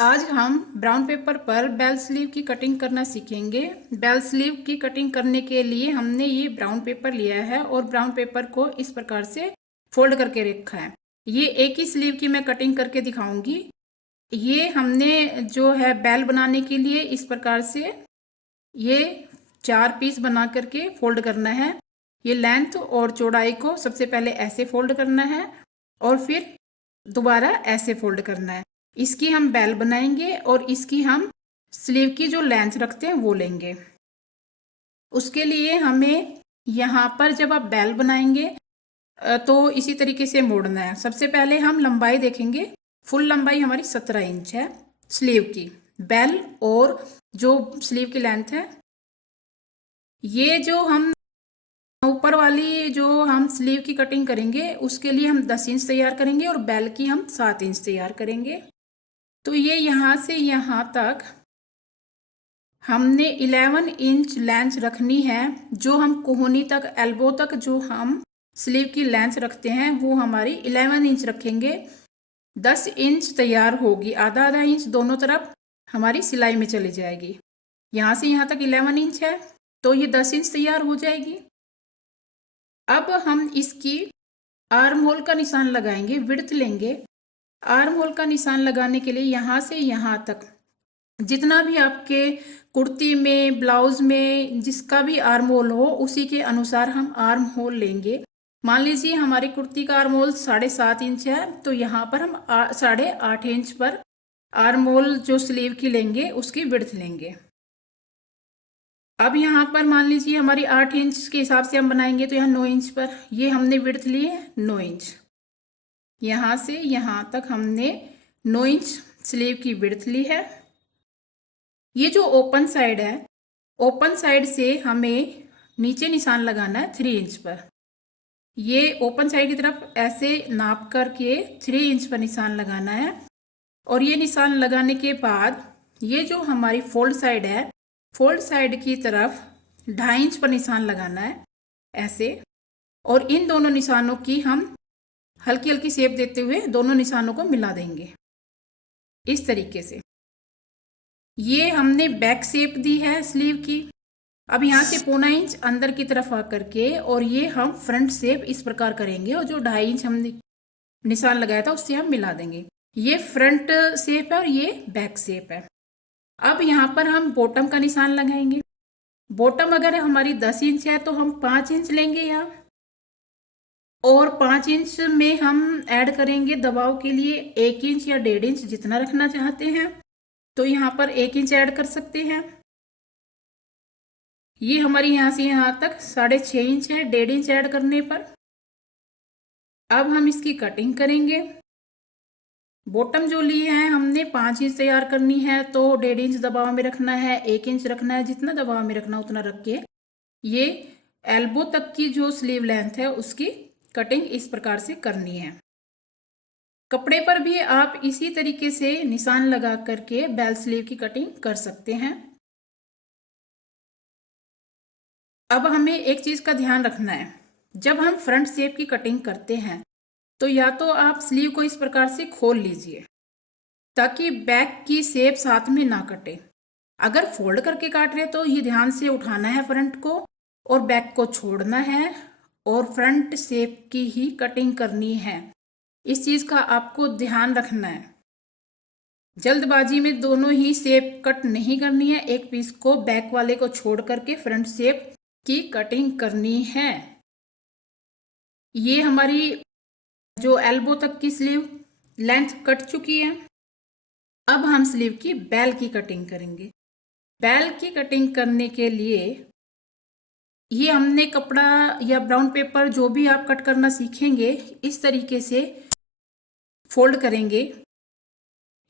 आज हम brown paper पर बेल स्लीव की कटिंग करना सीखेंगे। बेल स्लीव की कटिंग करने के लिए हमने ये ब्राउन पेपर लिया है और ब्राउन पेपर को इस प्रकार से फोल्ड करके रखा है। ये एक ही स्लीव की मैं कटिंग करके दिखाऊंगी। ये हमने जो है बेल बनाने के लिए इस प्रकार से ये 4 पीस बना करके फोल्ड करना है। ये लेंथ और चौड़ाई को सबसे पहले ऐसे फोल्ड करना है और फिर दोबारा ऐसे फोल्ड करना है। इसकी हम बेल बनाएंगे और इसकी हम स्लीव की जो लेंथ रखते हैं वो लेंगे। उसके लिए हमें यहाँ पर जब आप बेल बनाएंगे तो इसी तरीके से मोड़ना है। सबसे पहले हम लंबाई देखेंगे। फुल लंबाई हमारी 17 इंच है स्लीव की। बेल और जो स्लीव की लेंथ है, ये जो हम ऊपर वाली जो हम स्लीव की कटिंग करेंगे उसके लिए हम 10 इंच तैयार करेंगे और बेल की हम 7 इंच तैयार करेंगे। तो ये यहाँ से यहाँ तक हमने 11 इंच लेंथ रखनी है। जो हम कोहनी तक, एल्बो तक जो हम स्लीव की लेंथ रखते हैं वो हमारी 11 इंच रखेंगे। 10 इंच तैयार होगी, आधा आधा इंच दोनों तरफ हमारी सिलाई में चली जाएगी। यहाँ से यहाँ तक 11 इंच है तो ये 10 इंच तैयार हो जाएगी। अब हम इसकी आर्म होल का निशान लगाएंगे, विड्थ लेंगे। आर्म होल का निशान लगाने के लिए यहाँ से यहाँ तक जितना भी आपके कुर्ती में, ब्लाउज में जिसका भी आर्म होल हो उसी के अनुसार हम आर्म होल लेंगे। मान लीजिए हमारी कुर्ती का आर्म होल 7.5 इंच है तो यहाँ पर हम 8.5 इंच पर आर्म होल जो स्लीव की लेंगे उसकी विड्थ लेंगे। अब यहाँ पर मान लीजिए हमारी 8 इंच के हिसाब से हम बनाएंगे तो यहाँ 9 इंच पर ये हमने विड्थ ली है 9 इंच। यहाँ से यहाँ तक हमने 9 इंच स्लीव की विड्थ ली है। ये जो ओपन साइड है, ओपन साइड से हमें नीचे निशान लगाना है 3 इंच पर। ये ओपन साइड की तरफ ऐसे नाप करके 3 इंच पर निशान लगाना है और ये निशान लगाने के बाद ये जो हमारी फोल्ड साइड है, फोल्ड साइड की तरफ 2.5 इंच पर निशान लगाना है ऐसे। और इन दोनों निशानों की हम हल्की हल्की शेप देते हुए दोनों निशानों को मिला देंगे इस तरीके से। ये हमने बैक शेप दी है स्लीव की। अब यहाँ से 0.25 इंच अंदर की तरफ आकर के और ये हम फ्रंट शेप इस प्रकार करेंगे और जो 2.5 इंच हमने निशान लगाया था उससे हम मिला देंगे। ये फ्रंट शेप है और ये बैक शेप है। अब यहाँ पर हम बॉटम का निशान लगाएंगे। बॉटम अगर हमारी 10 इंच है तो हम 5 इंच लेंगे यहाँ और 5 इंच में हम ऐड करेंगे दबाव के लिए 1 इंच या 1.5 इंच जितना रखना चाहते हैं तो यहाँ पर 1 इंच ऐड कर सकते हैं। ये हमारी यहाँ से यहाँ तक 6.5 इंच है 1.5 इंच ऐड करने पर। अब हम इसकी कटिंग करेंगे। बॉटम जो ली है हमने 5 इंच तैयार करनी है तो 1.5 इंच दबाव में रखना है, 1 इंच रखना है, जितना दबाव में रखना उतना रख के ये एल्बो तक की जो स्लीव लेंथ है उसकी कटिंग इस प्रकार से करनी है। कपड़े पर भी आप इसी तरीके से निशान लगा करके बेल स्लीव की कटिंग कर सकते हैं। अब हमें एक चीज का ध्यान रखना है, जब हम फ्रंट शेप की कटिंग करते हैं तो या तो आप स्लीव को इस प्रकार से खोल लीजिए ताकि बैक की शेप साथ में ना कटे। अगर फोल्ड करके काट रहे तो ये ध्यान से उठाना है फ्रंट को और बैक को छोड़ना है और फ्रंट शेप की ही कटिंग करनी है। इस चीज का आपको ध्यान रखना है। जल्दबाजी में दोनों ही शेप कट नहीं करनी है, एक पीस को बैक वाले को छोड़ करके फ्रंट शेप की कटिंग करनी है। ये हमारी जो एल्बो तक की स्लीव लेंथ कट चुकी है। अब हम स्लीव की बेल की कटिंग करेंगे। बेल की कटिंग करने के लिए ये हमने कपड़ा या ब्राउन पेपर जो भी आप कट करना सीखेंगे इस तरीके से फोल्ड करेंगे।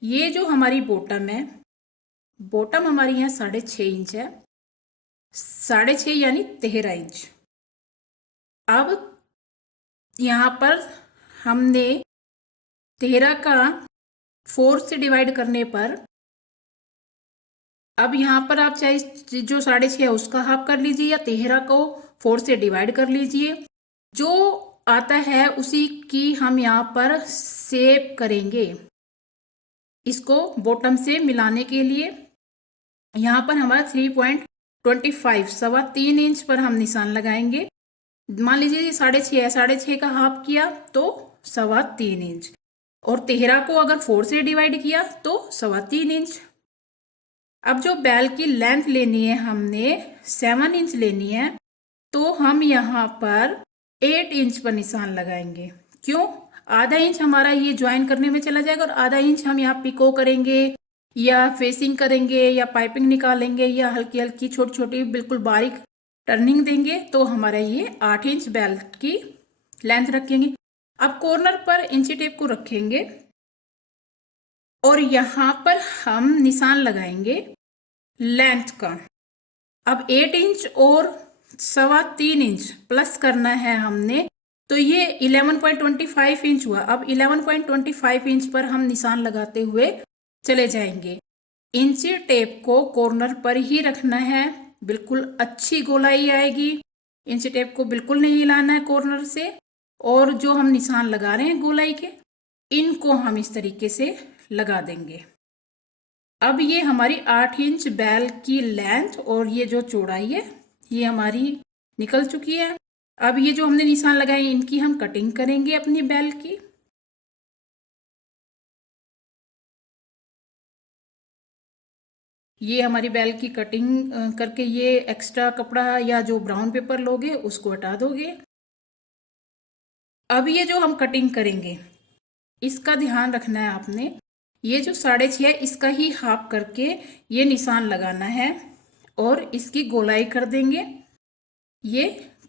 ये जो हमारी बॉटम है, बॉटम हमारी यहाँ 6.5 इंच है, 6.5 यानी 13 इंच। अब यहाँ पर हमने 13 का 4 से डिवाइड करने पर, अब यहाँ पर आप चाहे जो 6.5 है उसका हाफ कर लीजिए या 13 को 4 से डिवाइड कर लीजिए। जो आता है उसी की हम यहाँ पर शेप करेंगे। इसको बॉटम से मिलाने के लिए यहाँ पर हमारा 3.25 3.25 इंच पर हम निशान लगाएंगे। मान लीजिए ये 6.5 है, 6.5 का हाफ किया तो 3.25 इंच, और 13 को अगर 4 से डिवाइड किया तो 3.25 इंच। अब जो बेल की लेंथ लेनी है हमने 7 इंच लेनी है, तो हम यहाँ पर 8 इंच पर निशान लगाएंगे। क्यों? आधा इंच हमारा ये ज्वाइन करने में चला जाएगा और आधा इंच हम यहाँ पिको करेंगे या फेसिंग करेंगे या पाइपिंग निकालेंगे या हल्की हल्की छोटी छोटी बिल्कुल बारीक टर्निंग देंगे, तो हमारा ये 8 इंच बेल्ट की लेंथ रखेंगे। अब कॉर्नर पर इंची टेप को रखेंगे और यहाँ पर हम निशान लगाएंगे लेंथ का। अब 8 इंच और 3.25 इंच प्लस करना है हमने, तो ये 11.25 इंच हुआ। अब 11.25 इंच पर हम निशान लगाते हुए चले जाएंगे। इंची टेप को कॉर्नर पर ही रखना है, बिल्कुल अच्छी गोलाई आएगी। इंची टेप को बिल्कुल नहीं हिलाना है कॉर्नर से, और जो हम निशान लगा रहे हैं गोलाई के, इनको हम इस तरीके से लगा देंगे। अब ये हमारी 8 इंच बेल की लेंथ और ये जो चौड़ाई है ये हमारी निकल चुकी है। अब ये जो हमने निशान लगाए इनकी हम कटिंग करेंगे अपनी बेल की। ये हमारी बेल की कटिंग करके ये एक्स्ट्रा कपड़ा या जो ब्राउन पेपर लोगे उसको हटा दोगे। अब ये जो हम कटिंग करेंगे इसका ध्यान रखना है आपने। ये जो 6.5 है इसका ही हाफ करके ये निशान लगाना है और इसकी गोलाई कर देंगे, ये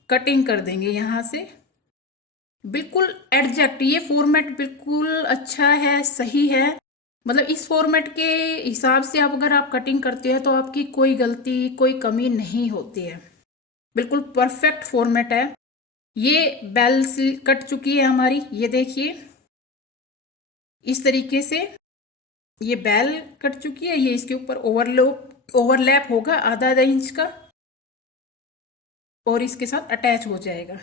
कटिंग कर देंगे यहाँ से बिल्कुल एग्जैक्ट। ये फॉर्मेट बिल्कुल अच्छा है, सही है। मतलब इस फॉर्मेट के हिसाब से अब अगर आप कटिंग करते हो तो आपकी कोई गलती कोई कमी नहीं होती है, बिल्कुल परफेक्ट फॉर्मेट है। ये बेल कट चुकी है हमारी, ये देखिए इस तरीके से ये बेल कट चुकी है। ये इसके ऊपर ओवरलैप होगा आधा इंच का और इसके साथ अटैच हो जाएगा।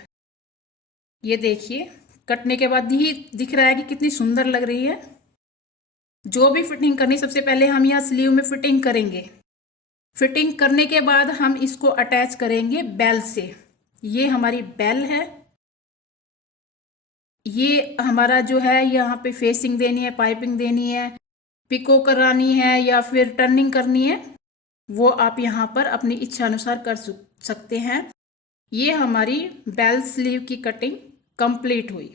ये देखिए कटने के बाद ही दिख रहा है कि कितनी सुंदर लग रही है। जो भी फिटिंग करनी, सबसे पहले हम यहाँ स्लीव में फिटिंग करेंगे। फिटिंग करने के बाद हम इसको अटैच करेंगे बेल से। ये हमारी बेल है, ये हमारा जो है यहाँ पे फेसिंग देनी है, पाइपिंग देनी है, पिको करानी है या फिर टर्निंग करनी है, वो आप यहाँ पर अपनी इच्छा अनुसार कर सकते हैं। ये हमारी बेल स्लीव की कटिंग कंप्लीट हुई।